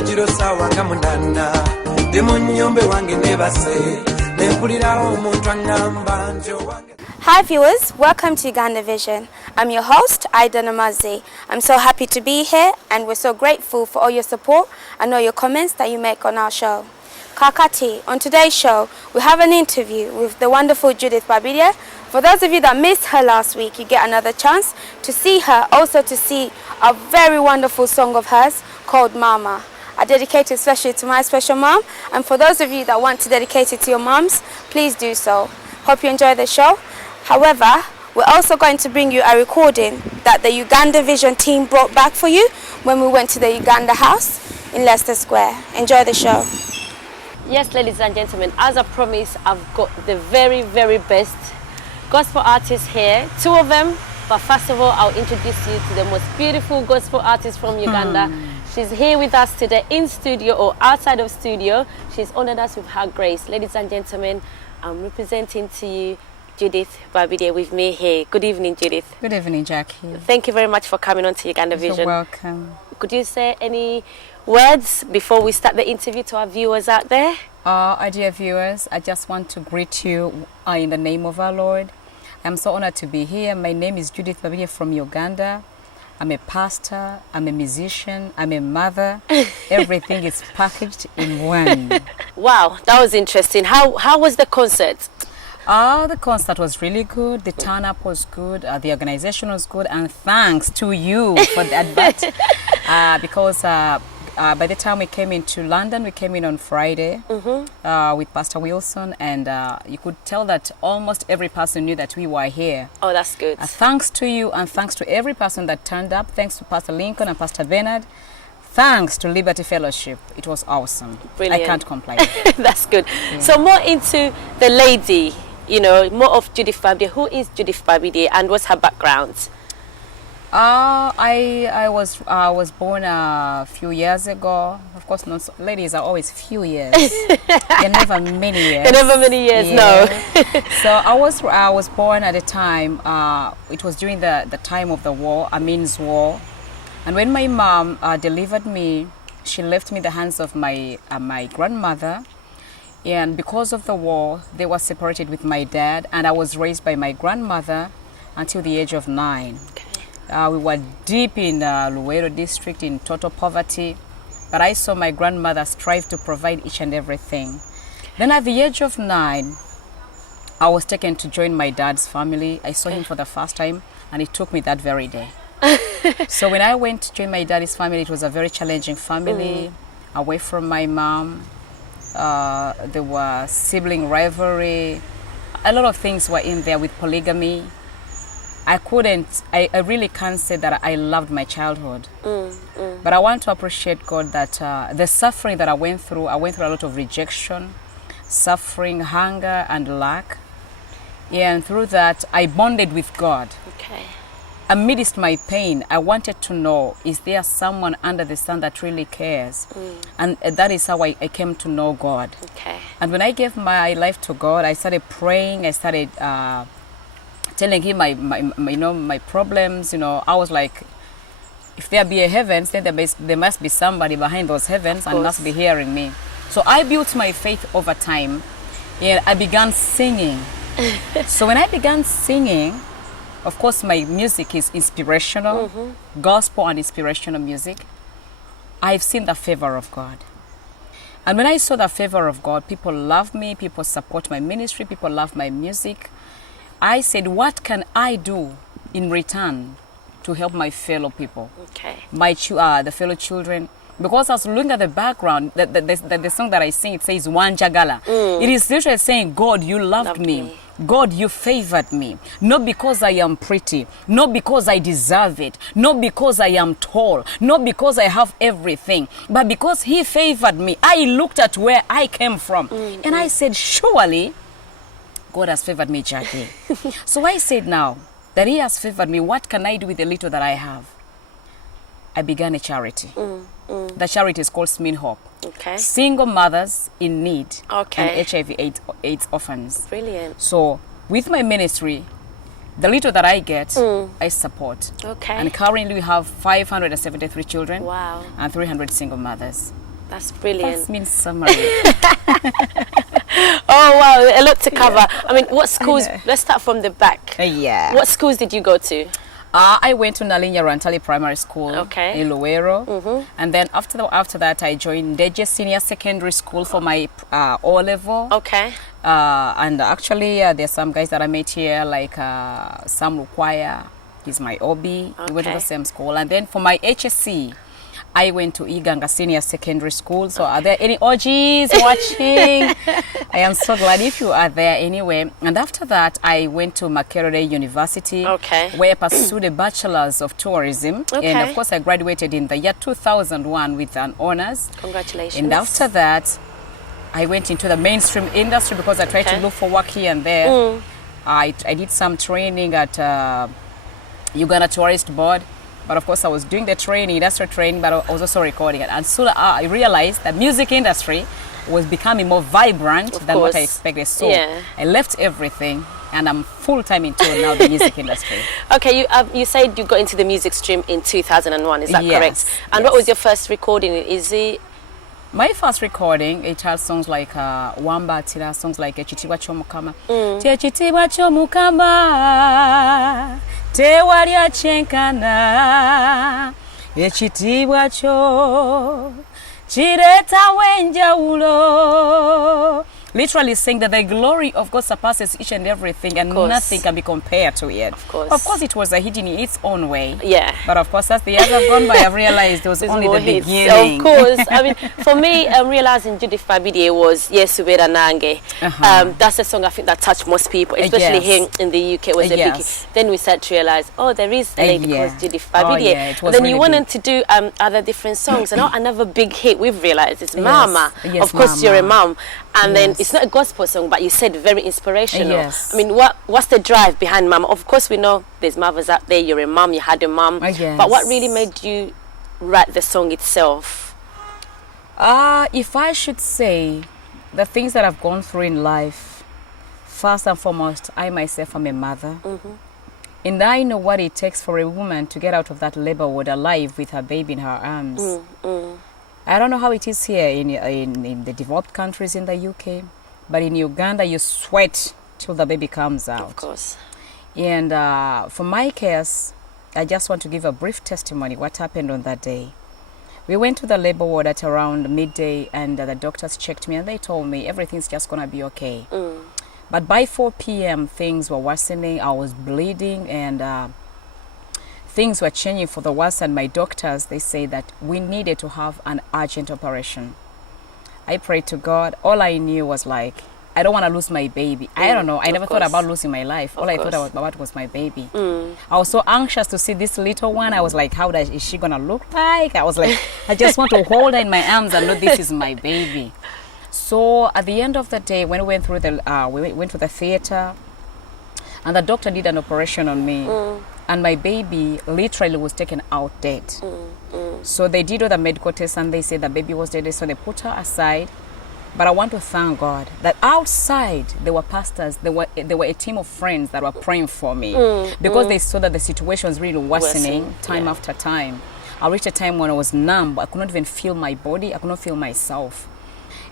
ekiro sawa nga munana ndi mu nnyumba wange nebase nempulirawo omuntu aŋŋamba nti owange. Hi viewers, welcome to Uganda Vision. I'm your host, Aida Namazi. I'm so happy to be here and we're so grateful for all your support and all your comments that you make on our show. Kakati, on today's show, we have an interview with the wonderful Judith Babirye. For those of you that missed her last week, you get another chance to see her, also to see a very wonderful song of hers called Mama. I dedicate it especially to my special mom, and for those of you that want to dedicate it to your moms, please do so. Hope you enjoy the show. However, we're also going to bring you a recording that the Uganda Vision team brought back for you when we went to the Uganda House in Leicester Square. Enjoy the show. Yes, ladies and gentlemen, as I promised, I've got the very, very best gospel artists here. Two of them, but first of all, I'll introduce you to the most beautiful gospel artist from Uganda. She's here with us today in studio or outside of studio. She's honored us with her grace. Ladies and gentlemen, I'm representing to you Judith Babirye with me here. Good evening, Judith. Good evening, Jackie. Thank you very much for coming on to Uganda Vision. You're welcome. Could you say any words before we start the interview to our viewers out there? Our dear viewers, I just want to greet you in the name of our Lord. I'm so honored to be here. My name is Judith Babirye from Uganda. I'm a pastor, I'm a musician, I'm a mother. Everything is packaged in one. Wow, that was interesting. How was the concert? The concert was really good. The turn-up was good. The organization was good. And thanks to you for that. Because by the time we came into London, we came in on Friday with Pastor Wilson. And you could tell that almost every person knew that we were here. Oh, that's good. Thanks to you and thanks to every person that turned up. Thanks to Pastor Lincoln and Pastor Bernard. Thanks to Liberty Fellowship. It was awesome. Brilliant. I can't complain. That's good. Yeah. So more into the lady, you know, more of Judith Babirye. Who is Judith Babirye and what's her background? I was born a few years ago. Of course, ladies are always few years. They're never many years. They're never many years, yeah. No. So I was born at a time. It was during the time of the war, Amin's war, and when my mom delivered me, she left me in the hands of my grandmother. And because of the war, they were separated with my dad, and I was raised by my grandmother until the age of 9. Okay. We were deep in Luwero district in total poverty, but I saw my grandmother strive to provide each and everything. Then at the age of 9, I was taken to join my dad's family. I saw him for the first time, and it took me that very day. So when I went to join my daddy's family, it was a very challenging family, away from my mom. There was sibling rivalry. A lot of things were in there with polygamy. I really can't say that I loved my childhood. But I want to appreciate God that the suffering that I went through a lot of rejection, suffering, hunger, and lack. Yeah, and through that, I bonded with God. Okay. Amidst my pain, I wanted to know, is there someone under the sun that really cares? And that is how I came to know God. Okay. And when I gave my life to God, I started praying. I started telling him my problems. You know, I was like, if there be a heavens, then there must be somebody behind those heavens and must be hearing me. So I built my faith over time, and I began singing. So when I began singing, of course, my music is inspirational, gospel and inspirational music. I've seen the favor of God. And when I saw the favor of God, people love me, people support my ministry, people love my music. I said, what can I do in return to help my fellow people? Okay. The fellow children. Because I was looking at the background, the song that I sing, it says, Wanjagala. It is literally saying, God, you loved me. God, you favored me. Not because I am pretty, not because I deserve it, not because I am tall, not because I have everything, but because he favored me. I looked at where I came from and I said, surely God has favored me, Jackie. So I said, now that he has favored me, what can I do with the little that I have? I began a charity. The charity is called Smin Hope. Okay. Single mothers in need. Okay. And HIV/AIDS orphans. Brilliant. So with my ministry, the little that I get, I support. Okay. And currently we have 573 children. Wow. And 300 single mothers. That's brilliant. That means summary. Oh wow, a lot to cover. I mean, what schools? Let's start from the back. Yeah. What schools did you go to? I went to Nalinya Rantali Primary School in Luwero, and then after that I joined Deje Senior Secondary School for my O level. Okay. And actually there's some guys that I met here, like Sam Rukwaya. He's my OB. We went to the same school. And then for my HSC, I went to Uganda Senior Secondary School. So are there any OGs watching? I am so glad if you are there anyway. And after that, I went to Makerere University, where I pursued a Bachelor's of Tourism. And of course, I graduated in the year 2001 with an honors. Congratulations. And after that, I went into the mainstream industry because I tried to look for work here and there. I did some training at Uganda Tourist Board. But of course, I was doing the training, industrial training, but I was also recording it. And so I realized that music industry was becoming more vibrant than what I expected. So I left everything, and I'm full-time into now the music industry. Okay, you said you got into the music stream in 2001, is that correct? And what was your first recording? Is it? My first recording, it has songs like Wamba Tira, songs like Echitibwa Chomukama. Echitibwa Chomukama, Tewali Achenkana, Echitibwa Cho, Chireta Wenjaulo. Literally saying that the glory of God surpasses each and everything, and nothing can be compared to it. Of course, it was a hit in its own way. Yeah. But of course, as the years have gone by, I've realized it was only the beginning. Of course. I mean, for me, realizing Judith Babirye was Yesubera Nange. That's a song I think that touched most people, especially here in the UK. It was a big hit. Then we started to realize, oh, there is a lady called Judith Babirye. And then really you wanted to do other different songs. And another big hit we've realized is Mama. Of course, you're a mom. And then it's not a gospel song, but you said very inspirational. I mean, what's the drive behind Mama? Of course, we know there's mothers out there. You're a mom, you had a mom. But what really made you write the song itself? If I should say the things that I've gone through in life, first and foremost, I myself am a mother. And I know what it takes for a woman to get out of that labor ward alive with her baby in her arms. I don't know how it is here in the developed countries in the UK, but in Uganda, you sweat till the baby comes out. Of course. And for my case, I just want to give a brief testimony what happened on that day. We went to the labor ward at around midday, and the doctors checked me, and they told me everything's just going to be okay. But by 4 p.m., things were worsening. I was bleeding, and things were changing for the worse, and my doctors, they say that we needed to have an urgent operation. I prayed to God. All I knew was like, I don't want to lose my baby. I don't know. I never thought about losing my life. All I thought about was my baby. I was so anxious to see this little one. I was like, is she going to look like? I was like, I just want to hold her in my arms and know this is my baby. So at the end of the day, when we went through we went to the theater, and the doctor did an operation on me. And my baby literally was taken out dead. So they did all the medical tests, and they said the baby was dead. So they put her aside. But I want to thank God that outside there were pastors, there were a team of friends that were praying for me, because they saw that the situation was really worsening time after time. I reached a time when I was numb. I could not even feel my body. I could not feel myself.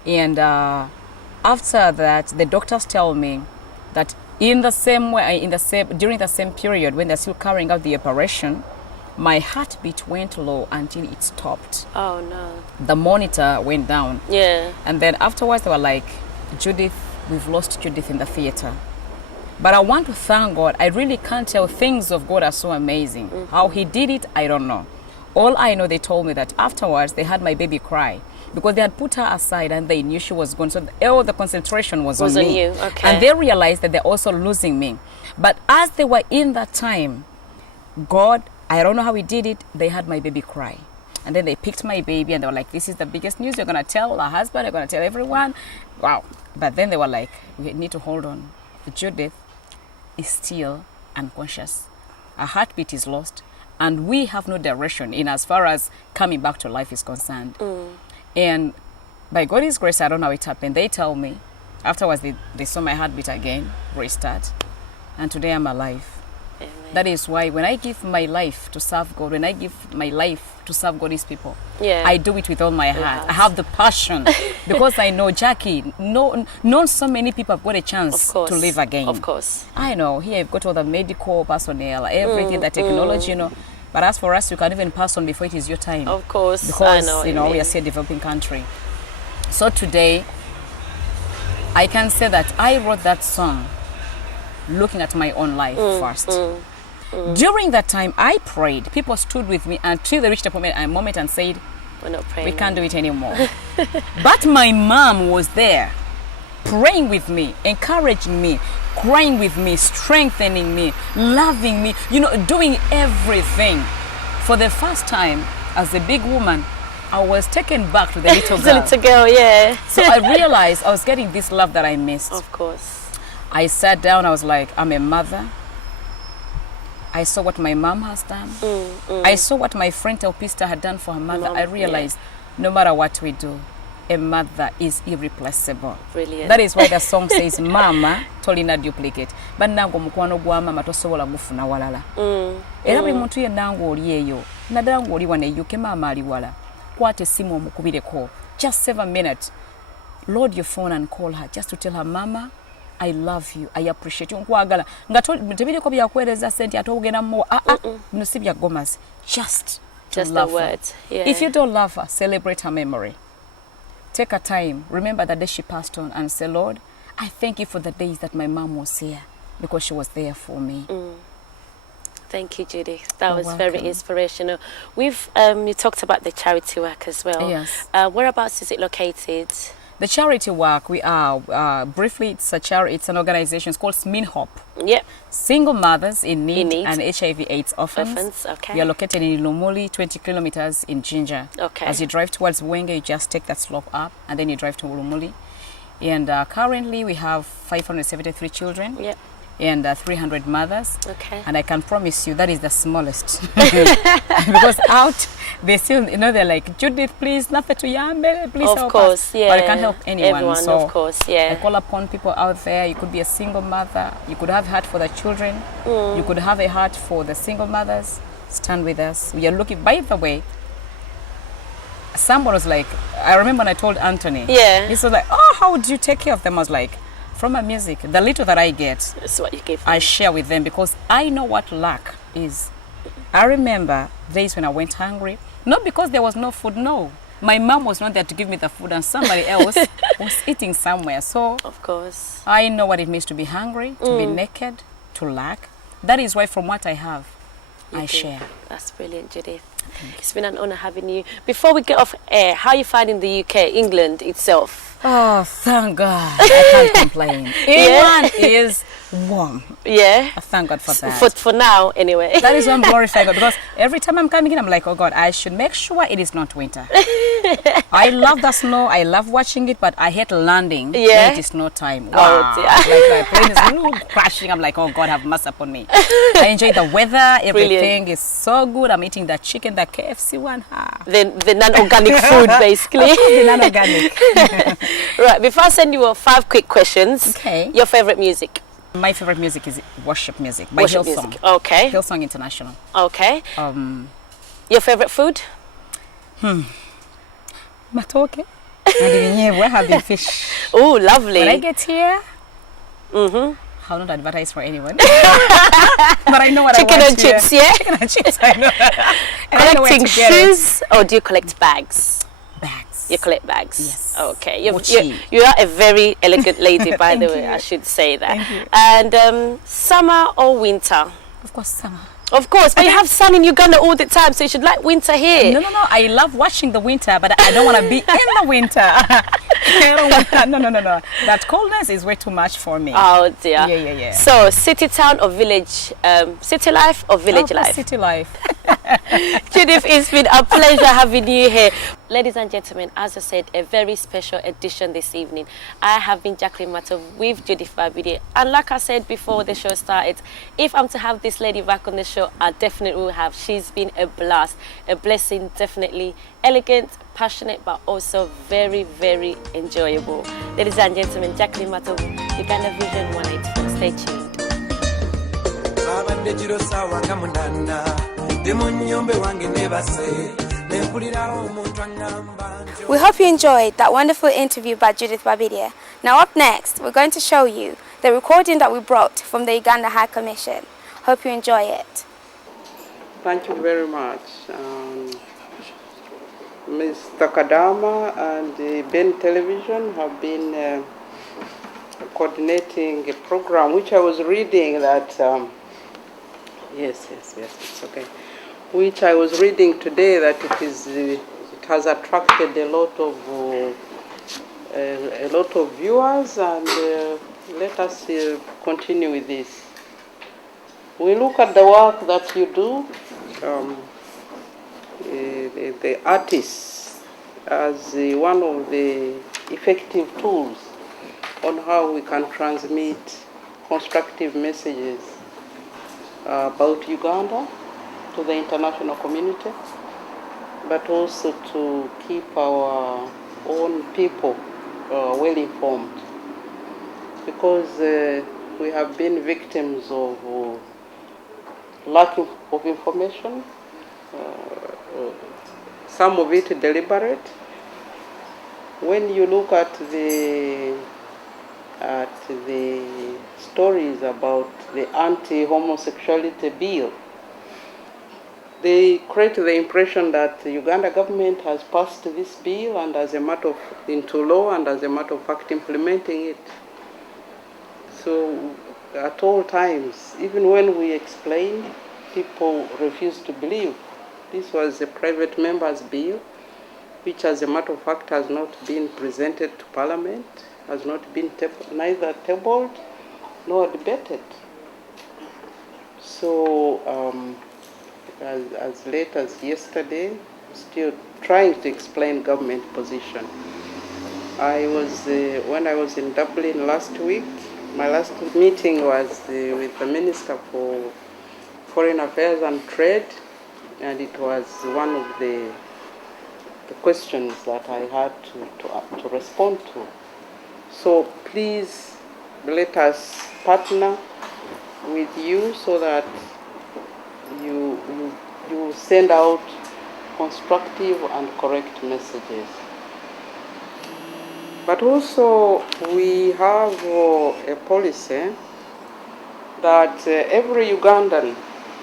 And after that, the doctors tell me that in the same way, during the same period when they're still carrying out the operation, my heartbeat went low until it stopped. Oh no. The monitor went down. Yeah. And then afterwards they were like, Judith, we've lost Judith in the theater. But I want to thank God. I really can't tell. Things of God are so amazing. How he did it, I don't know. All I know, they told me that afterwards they had my baby cry, because they had put her aside and they knew she was gone. So all the concentration was on me. You. Okay. And they realized that they're also losing me. But as they were in that time, God, I don't know how he did it, they had my baby cry. And then they picked my baby and they were like, this is the biggest news. You're going to tell our husband, you're going to tell everyone. Wow. But then they were like, we need to hold on. Judith is still unconscious. Her heartbeat is lost. And we have no direction in as far as coming back to life is concerned. And by God's grace, I don't know how it happened. They tell me, afterwards they saw my heartbeat again, restart. And today I'm alive. Amen. That is why when I give my life to serve God, when I give my life to serve God's people, I do it with all my heart. I have the passion because I know, Jackie, not so many people have got a chance to live again. Of course. I know, here you've got all the medical personnel, everything, the technology, you know. But as for us, you can't even pass on before it is your time. Of course, because, I know you know, we are still a developing country. So today, I can say that I wrote that song looking at my own life first. During that time, I prayed. People stood with me until they reached a moment and said, we're not praying. We can't do it anymore. But my mom was there, praying with me, encouraging me, crying with me, strengthening me, loving me, you know, doing everything. For the first time, as a big woman, I was taken back to the little girl. The little girl, yeah. So I realized I was getting this love that I missed. Of course. I sat down, I was like, I'm a mother. I saw what my mom has done. I saw what my friend Telpista had done for her mother. I realized no matter what we do, a mother is irreplaceable. Brilliant. That is why the song says, Mama, tolina duplicate. But nango mukwano gwa mama tosobola gufuna walala. Era buli muntu yenna ng'oli eyo, naddala ng'oli wano eYUK maama ali wala. Kwata essimu omukubireko. Just 7 minutes. Load your phone and call her just to tell her, Mama, I love you. I appreciate you. Nkwagala. Nga tebiriko byakuweereza sente ate ogenda mu bino si bya gomas. Just to love her. If you don't love her, celebrate her memory. Take her time. Remember the day she passed on and say, Lord, I thank you for the days that my mom was here because she was there for me. Thank you, Judith. That was very inspirational. We've you talked about the charity work as well. Yes. Whereabouts is it located? The charity work, we are, briefly, it's a charity, it's an organization, it's called SMINHOP. Yep. Single Mothers in Need and HIV/AIDS Orphans. Okay. We are located in Lumuli, 20 kilometers in Jinja. Okay. As you drive towards Wenge, you just take that slope up and then you drive to Lumuli. And currently we have 573 children. Yep. And 300 mothers. Okay. And I can promise you that is the smallest. Because out, they still, you know, they're like, Judith, please, nothing to yambe, please help us. Of course, yeah. But I can't help anyone. Everyone, so of course, yeah. I call upon people out there. You could be a single mother. You could have a heart for the children. You could have a heart for the single mothers. Stand with us. We are looking, by the way, someone was like, I remember when I told Anthony. Yeah. He was like, oh, how would you take care of them? I was like, from my music, the little that I get, that's what you give them. I share with them because I know what lack is. I remember days when I went hungry, not because there was no food, no. My mom was not there to give me the food and somebody else was eating somewhere. So, of course, I know what it means to be hungry, to be naked, to lack. That is why from what I have, I share. That's brilliant, Judith. It's been an honor having you. Before we get off air, how are you finding the UK, England itself? Oh, thank God. I can't complain. England is warm. Yeah. Thank God for that. For now, anyway. That is why I'm glorifying God, because every time I'm coming in, I'm like, oh God, I should make sure it is not winter. I love the snow. I love watching it, but I hate landing when it is snow time. Wow. Oh, like the plane is crashing. I'm like, oh God, have mercy upon me. I enjoy the weather. Everything is so good. I'm eating the chicken, the KFC one. The non-organic food, basically. The non-organic. Right, before I send you 5 quick questions, your favorite music? My favorite music is worship music by Hillsong. Okay. Hillsong International. Okay. Your favorite food? Matoke. And we're having fish. Oh, lovely. When I get here, I'll not advertise for anyone. But I know what Chicken I want and chips, yeah? Chicken and chips, I know. Collecting shoes, or do you collect bags? Bags. You collect bags? Yes. Okay. You are a very elegant lady, by the way. I should say that. Thank you. And summer or winter? Of course, summer. Of course, but you have sun in Uganda all the time, so you should like winter here. No. I love watching the winter, but I don't want to be in the winter. No. That coldness is way too much for me. Oh dear. Yeah. So, city, town or village? City life or village life? City life. Judith, it's been a pleasure having you here. Ladies and gentlemen, as I said, a very special edition this evening. I have been Jackie Matovu with Judith Babirye. And like I said before the show started, if I'm to have this lady back on the show, I definitely will have. She's been a blast, a blessing, definitely elegant, passionate, but also very, very enjoyable. Ladies and gentlemen, Jackie Matovu, Uganda Vision 184. Stay tuned. obadde giro saawa nga munana ndi mu nnyumba wange nebase nempulirawo omuntu aŋŋamba. We hope you enjoyed that wonderful interview by Judith Babirye. Now up next, we're going to show you the recording that we brought from the Uganda High Commission. Hope you enjoy it. Thank you very much. Mr. Kadama and Ben Television have been coordinating a program which I was reading that, yes, it's okay. Which I was reading today that it has attracted a lot of viewers, and let us continue with this. We look at the work that you do, the artists, as one of the effective tools on how we can transmit constructive messages about Uganda to the international community, but also to keep our own people well informed, because we have been victims of lack of information, some of it deliberate. When you look at the stories about the anti-homosexuality bill, they create the impression that the Uganda government has passed this bill and as a matter of into law and as a matter of fact implementing it. So at all times, even when we explain, people refuse to believe. This was a private member's bill, which as a matter of fact has not been presented to Parliament, has not been neither tabled nor debated. So as late as yesterday, still trying to explain government position. When I was in Dublin last week, my last meeting was with the Minister for Foreign Affairs and Trade, and it was one of the questions that I had to respond to. So please let us partner with you so that you send out constructive and correct messages. But also we have a policy that every Ugandan,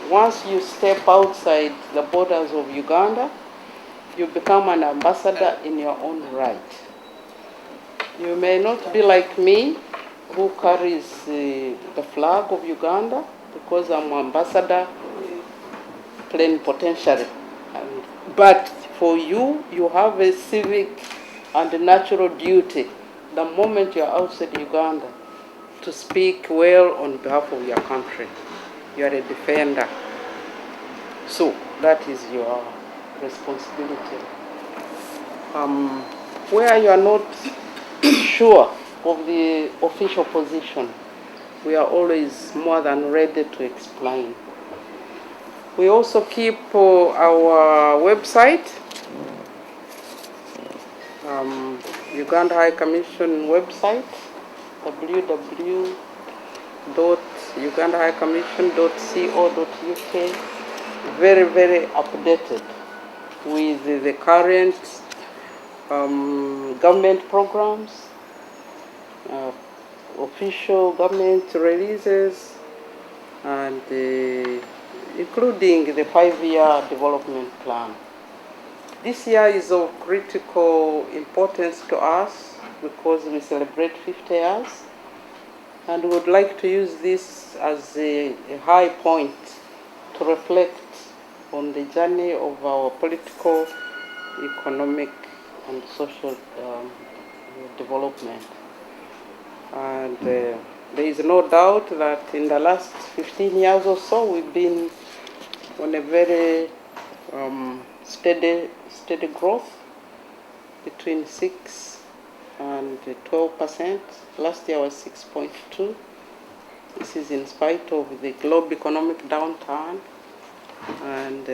once you step outside the borders of Uganda, you become an ambassador in your own right. You may not be like me, who carries the flag of Uganda, because I'm ambassador plenipotentiary. But for you, you have a civic and natural duty, the moment you're outside Uganda, to speak well on behalf of your country. You are a defender. So that is your responsibility. Where you are not sure of the official position, we are always more than ready to explain. We also keep our website, Uganda High Commission website, www.ugandahighcommission.co.uk, very, very updated with the current government programs, official government releases, and including the 5-year development plan. This year is of critical importance to us because we celebrate 50 years, and we would like to use this as a high point to reflect on the journey of our political, economic, and social development. And there is no doubt that in the last 15 years or so, we've been on a very steady growth between 6 and 12%. Last year was 6.2. This is in spite of the global economic downturn, and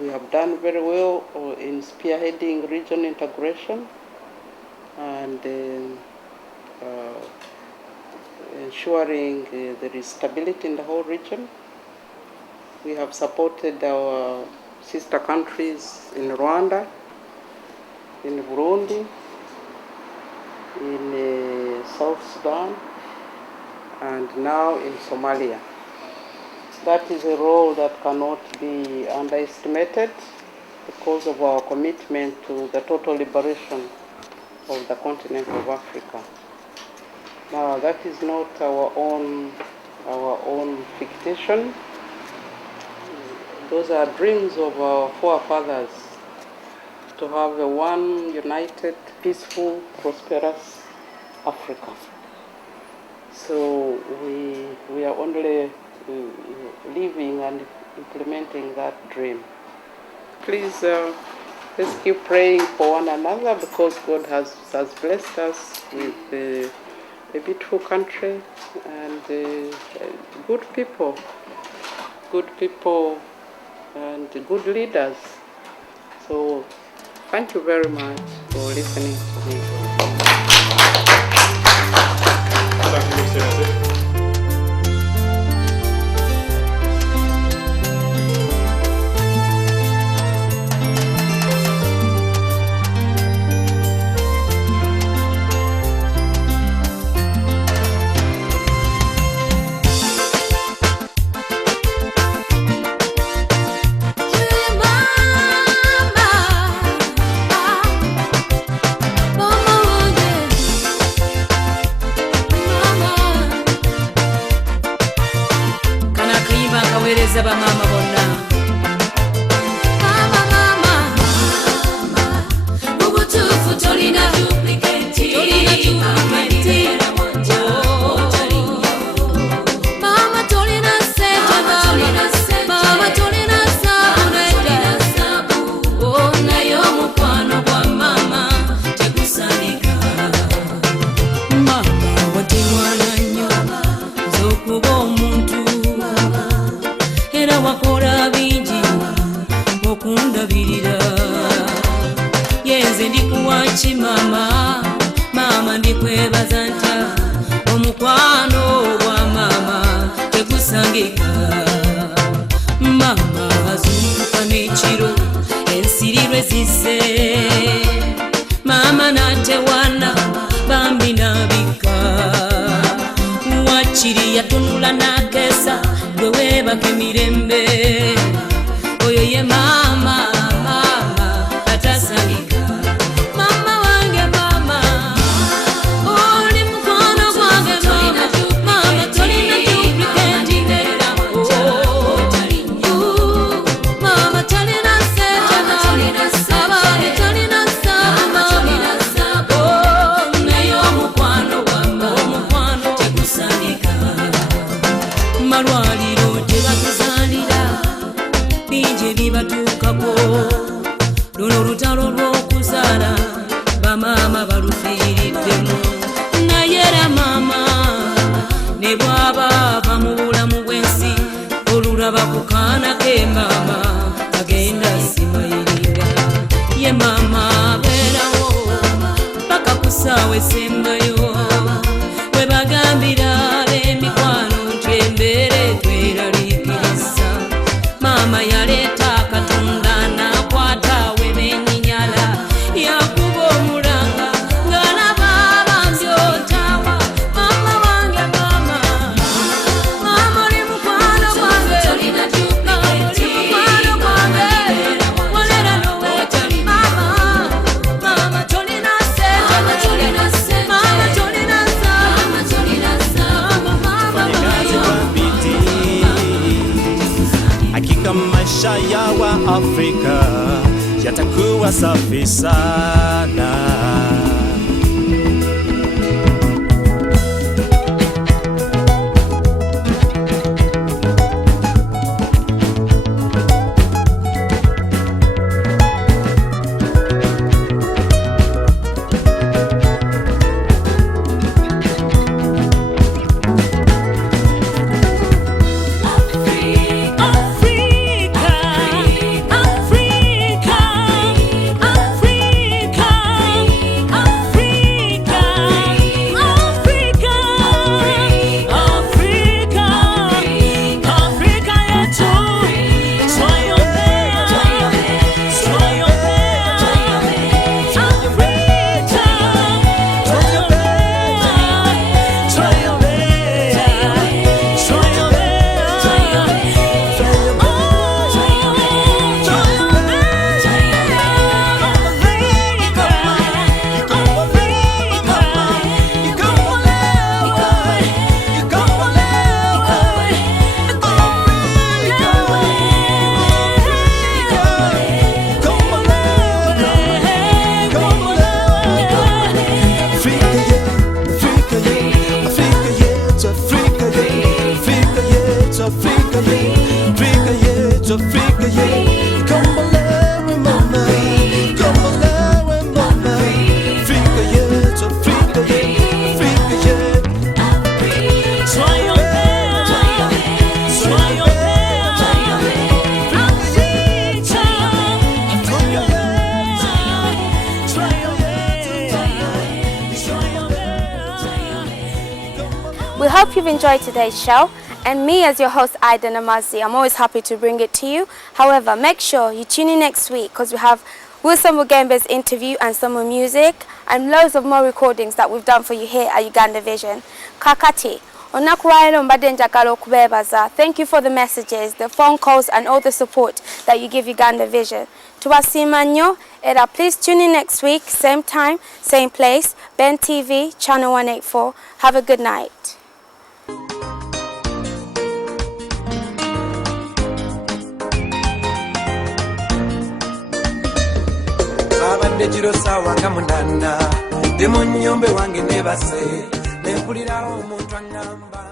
we have done very well in spearheading region integration and ensuring there is stability in the whole region. We have supported our sister countries in Rwanda, in Burundi, in South Sudan, and now in Somalia. That is a role that cannot be underestimated because of our commitment to the total liberation of the continent of Africa. Now, that is not our own fictation. Those are dreams of our forefathers, to have a one united, peaceful, prosperous Africa. So we are only living and implementing that dream. Please, let's keep praying for one another, because God has blessed us with a beautiful country and good people and good leaders. So thank you very much for listening to me. Afrika yatakuwa safi sana. hope you've enjoyed today's show, and me as your host Ida Namazi, I'm always happy to bring it to you. However, make sure you tune in next week because we have Wilson Mugembe's interview and some more music and loads of more recordings that we've done for you here at Uganda Vision. Kakati, onakuwaero mbadde njagala okubeebaza. Thank you for the messages, the phone calls and all the support that you give Uganda Vision. Tubasiima nnyo era please tune in next week, same time, same place, Ben TV, channel 184. Have a good night. Abadde kiro ssaawa nga 8 ndi mu nnyumba wange nebase ne mpulirawo omuntu aŋŋamba